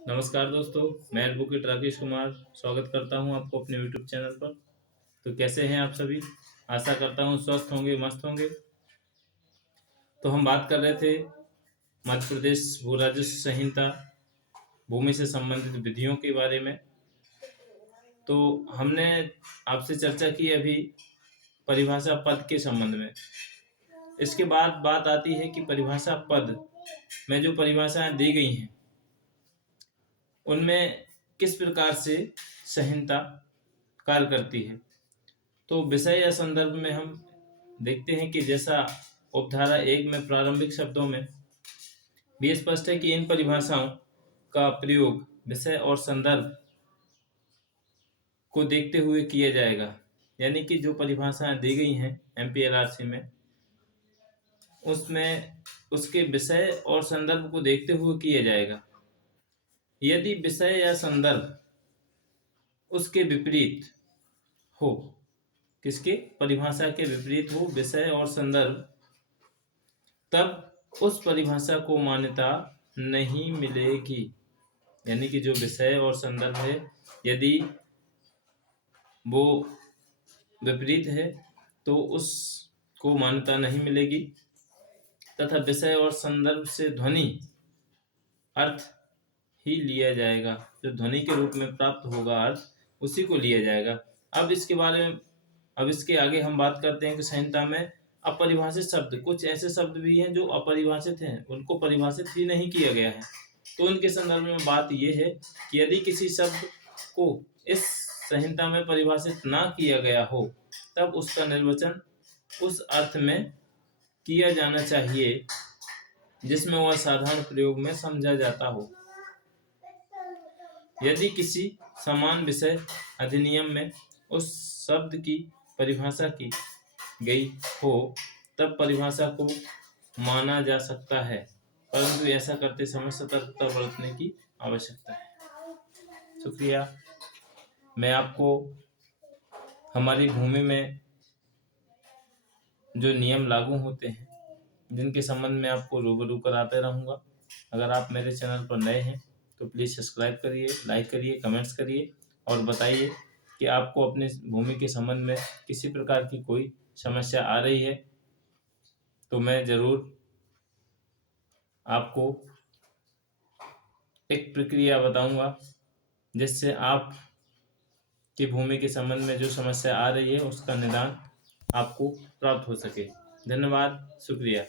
नमस्कार दोस्तों, मैं एडवोकेट राकेश कुमार स्वागत करता हूं आपको अपने यूट्यूब चैनल पर। तो कैसे हैं आप सभी? आशा करता हूं स्वस्थ होंगे, मस्त होंगे। तो हम बात कर रहे थे मध्य प्रदेश भू राजस्व संहिता, भूमि से संबंधित विधियों के बारे में। तो हमने आपसे चर्चा की अभी परिभाषा पद के संबंध में। इसके बाद बात आती है कि परिभाषा पद में जो परिभाषाएं दी गई हैं उनमें किस प्रकार से संहिता कार्य करती है। तो विषय या संदर्भ में हम देखते हैं कि जैसा उपधारा 1 में प्रारंभिक शब्दों में भी स्पष्ट है कि इन परिभाषाओं का प्रयोग विषय और संदर्भ को देखते हुए किया जाएगा। यानी कि जो परिभाषाएं दी गई हैं एमपीएलआरसी में, उसमें उसके विषय और संदर्भ को देखते हुए किया जाएगा। यदि विषय या संदर्भ उसके विपरीत हो, किसके? परिभाषा के विपरीत हो विषय और संदर्भ, तब उस परिभाषा को मान्यता नहीं मिलेगी। यानी कि जो विषय और संदर्भ है, यदि वो विपरीत है तो उसको मान्यता नहीं मिलेगी, तथा विषय और संदर्भ से ध्वनि अर्थ ही लिया जाएगा। जो ध्वनि के रूप में प्राप्त होगा अर्थ, उसी को लिया जाएगा। अब इसके आगे हम बात करते हैं कि संहिता में अपरिभाषित शब्द, कुछ ऐसे शब्द भी हैं जो अपरिभाषित हैं, उनको परिभाषित ही नहीं किया गया है। तो उनके संदर्भ में बात यह है कि यदि किसी शब्द को इस संहिता में परिभाषित ना किया गया हो, तब उसका निर्वचन उस अर्थ में किया जाना चाहिए जिसमें वह साधारण प्रयोग में समझा जाता हो। यदि किसी समान विषय अधिनियम में उस शब्द की परिभाषा की गई हो, तब परिभाषा को माना जा सकता है, परंतु ऐसा करते समय सतर्कता बरतने की आवश्यकता है। शुक्रिया। मैं आपको हमारी भूमि में जो नियम लागू होते हैं, जिनके संबंध में आपको रूबरू कराते रहूँगा। अगर आप मेरे चैनल पर नए हैं तो प्लीज़ सब्सक्राइब करिए, लाइक करिए, कमेंट्स करिए और बताइए कि आपको अपने भूमि के संबंध में किसी प्रकार की कोई समस्या आ रही है, तो मैं ज़रूर आपको एक प्रक्रिया बताऊंगा जिससे आप की भूमि के संबंध में जो समस्या आ रही है उसका निदान आपको प्राप्त हो सके। धन्यवाद, शुक्रिया।